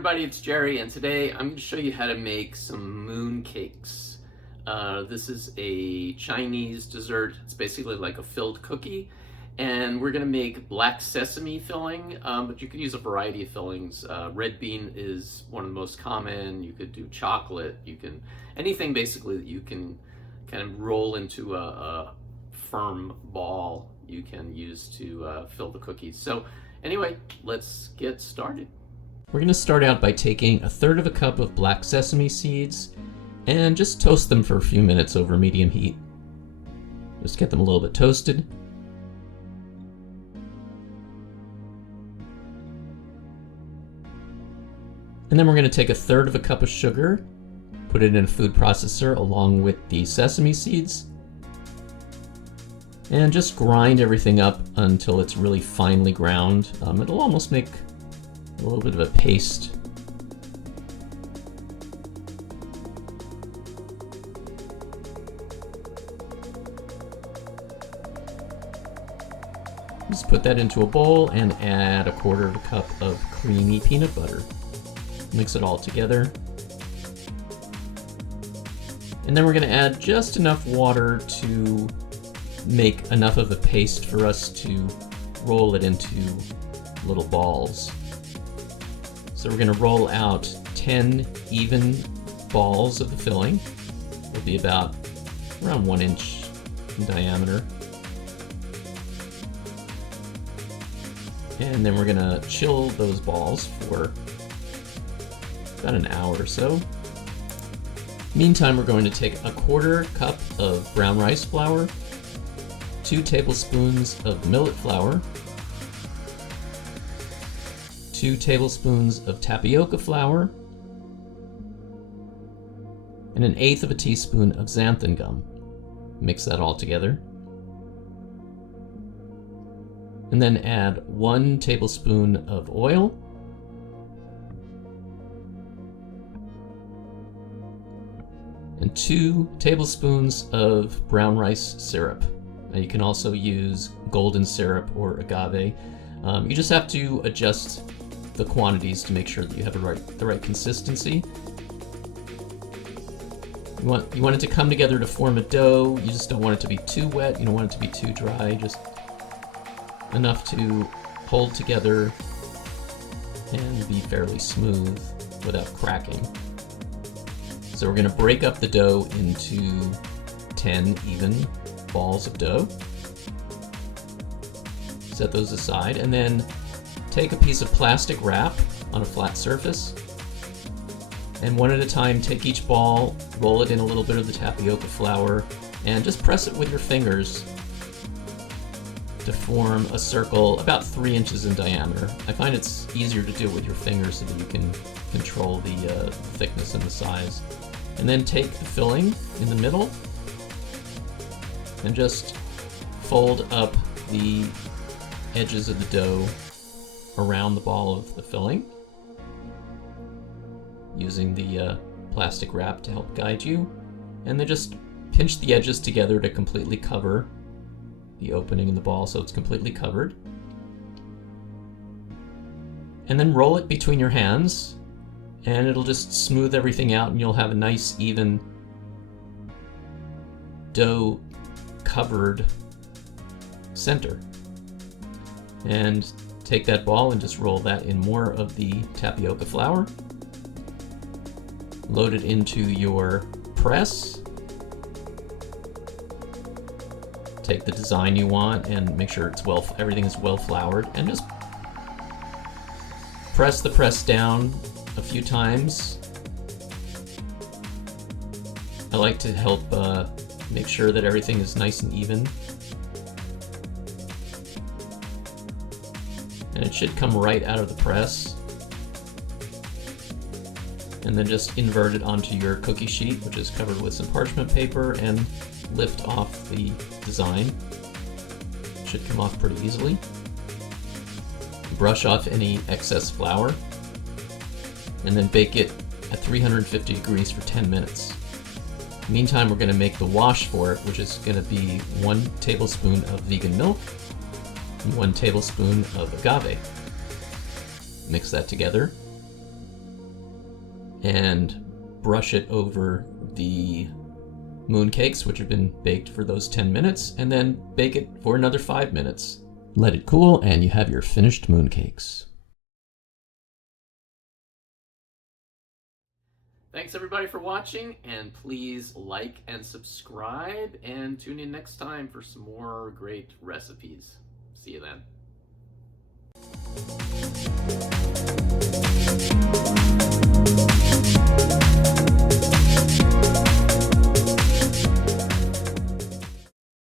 everybody, it's Jerry, and today I'm going to show you how to make some mooncakes. This is a Chinese dessert. It's basically like a filled cookie, and we're going to make black sesame filling, but you can use a variety of fillings. Red bean is one of the most common. You could do chocolate. You can anything basically that you can kind of roll into a firm ball you can use to fill the cookies. So anyway, let's get started. We're going to start out by taking 1/3 cup of black sesame seeds and just toast them for a few minutes over medium heat. Just get them a little bit toasted. And then we're going to take 1/3 cup of sugar, put it in a food processor along with the sesame seeds, and just grind everything up until it's really finely ground. It'll almost make a little bit of a paste. Just put that into a bowl and add 1/4 cup of creamy peanut butter. Mix it all together. And then we're going to add just enough water to make enough of a paste for us to roll it into little balls. So we're going to roll out 10 even balls of the filling. It'll be about around 1 inch in diameter. And then we're going to chill those balls for about an hour or so. Meantime, we're going to take 1/4 cup of brown rice flour, 2 tablespoons of millet flour, 2 tablespoons of tapioca flour, and 1/8 teaspoon of xanthan gum. Mix that all together. And then add 1 tablespoon of oil, and 2 tablespoons of brown rice syrup. Now you can also use golden syrup or agave. You just have to adjust the quantities to make sure that you have the right consistency. You want it to come together to form a dough. You just don't want it to be too wet. You don't want it to be too dry. Just enough to hold together and be fairly smooth without cracking. So we're going to break up the dough into 10 even balls of dough. Set those aside, and then take a piece of plastic wrap on a flat surface, and one at a time take each ball, roll it in a little bit of the tapioca flour, and just press it with your fingers to form a circle about 3 inches in diameter. I find it's easier to do it with your fingers so that you can control the thickness and the size. And then take the filling in the middle and just fold up the edges of the dough around the ball of the filling, using the plastic wrap to help guide you. And then just pinch the edges together to completely cover the opening in the ball so it's completely covered. And then roll it between your hands, and it'll just smooth everything out, and you'll have a nice even dough covered center. And take that ball and just roll that in more of the tapioca flour. Load it into your press. Take the design you want and make sure everything is well floured, and just press the press down a few times. I like to help make sure that everything is nice and even. And it should come right out of the press. And then just invert it onto your cookie sheet, which is covered with some parchment paper, and lift off the design. It should come off pretty easily. Brush off any excess flour, and then bake it at 350 degrees for 10 minutes. Meantime, we're going to make the wash for it, which is going to be 1 tablespoon of vegan milk and 1 tablespoon of agave. Mix that together. and brush it over the mooncakes, which have been baked for those 10 minutes, and then bake it for another 5 minutes. Let it cool, and you have your finished mooncakes. Thanks everybody for watching, and please like and subscribe, and tune in next time for some more great recipes. See you then.